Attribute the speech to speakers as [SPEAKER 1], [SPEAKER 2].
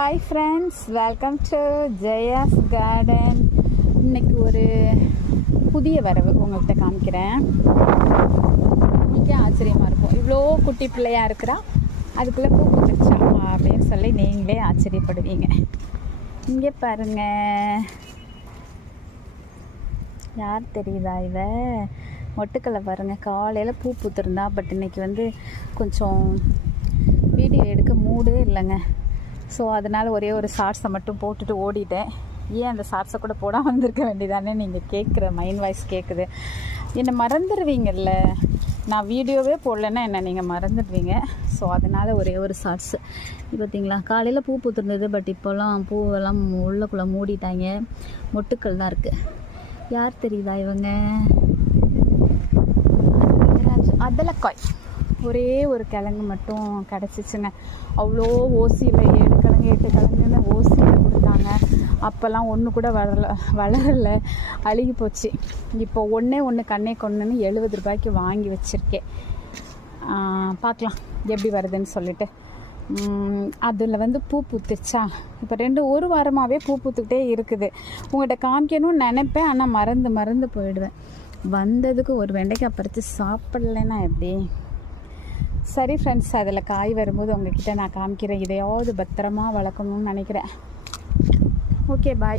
[SPEAKER 1] Hi friends welcome to Jaya's garden இன்னைக்கு ஒரு புதிய வரவு உங்கள்கிட்ட காமிக்கிறேன். உங்களுக்கே ஆச்சரியமாக இருக்கும். இவ்வளோ குட்டி பிள்ளையாக இருக்கிறா. அதுக்குள்ளே பூ பூத்துருச்சா அப்படின்னு சொல்லி நீங்களே ஆச்சரியப்படுவீங்க. இங்கே பாருங்க. யார் தெரியுதா இவ? மொட்டுக்களை பாருங்கள் காலையில் பூ பூத்துருந்தா பட் இன்னைக்கு வந்து கொஞ்சம் வீடியோ எடுக்க மூடே இல்லைங்க. ஸோ அதனால் ஒரே ஒரு ஷார்ட்ஸை மட்டும் போட்டுட்டு ஓடிட்டேன். ஏன் அந்த ஷார்ட்ஸை கூட போடாமல் வந்திருக்க வேண்டியதானே நீங்கள் கேட்குற மைண்ட் வாய்ஸ் கேட்குது என்னை மறந்துடுவீங்கல்ல? நான் வீடியோவே போடலன்னா என்ன நீங்கள் மறந்துடுவீங்க? ஸோ அதனால் ஒரே ஒரு ஷார்ட்ஸு பார்த்தீங்களா காலையில் பூ பூத்துருந்தது பட் இப்போல்லாம் பூவெல்லாம் உள்ளக்குள்ளே மூடிட்டாங்க. மொட்டுக்கள் தான் இருக்குது யார் தெரியுதா இவங்க? அதலக்காய். ஒரே ஒரு கிழங்கு மட்டும் கிடச்சிச்சுங்க. அவ்வளோ ஓசியில் ஏழு கிழங்கு எட்டு கிழங்குன்னு ஓசியில் கொடுத்தாங்க. அப்போல்லாம் ஒன்று கூட வளரல வளரல. அழுகி போச்சு. இப்போ ஒன்றே ஒன்று கண்ணே கொண்டுன்னு எழுபது ரூபாய்க்கு வாங்கி வச்சுருக்கேன். பார்க்கலாம் எப்படி வருதுன்னு சொல்லிட்டு. அதில் வந்து பூ பூத்துச்சா? இப்போ ரெண்டு ஒரு வாரமாகவே பூ பூத்துக்கிட்டே இருக்குது. உங்கள்கிட்ட காமிக்கணும்னு நினைப்பேன். ஆனால் மறந்து மறந்து போயிடுவேன். வந்ததுக்கு ஒரு வெண்டைக்காய் பறித்து சாப்பிட்லன்னா எப்படி? சரி ஃப்ரெண்ட்ஸ் அதில் காய் வரும்போது உங்ககிட்ட நான் காமிக்கிறேன். இதையாவது பத்திரமா வளர்க்கணும்னு நினைக்கிறேன். Okay bye